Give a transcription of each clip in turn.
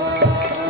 Thank you.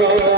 Oh,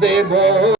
they won't.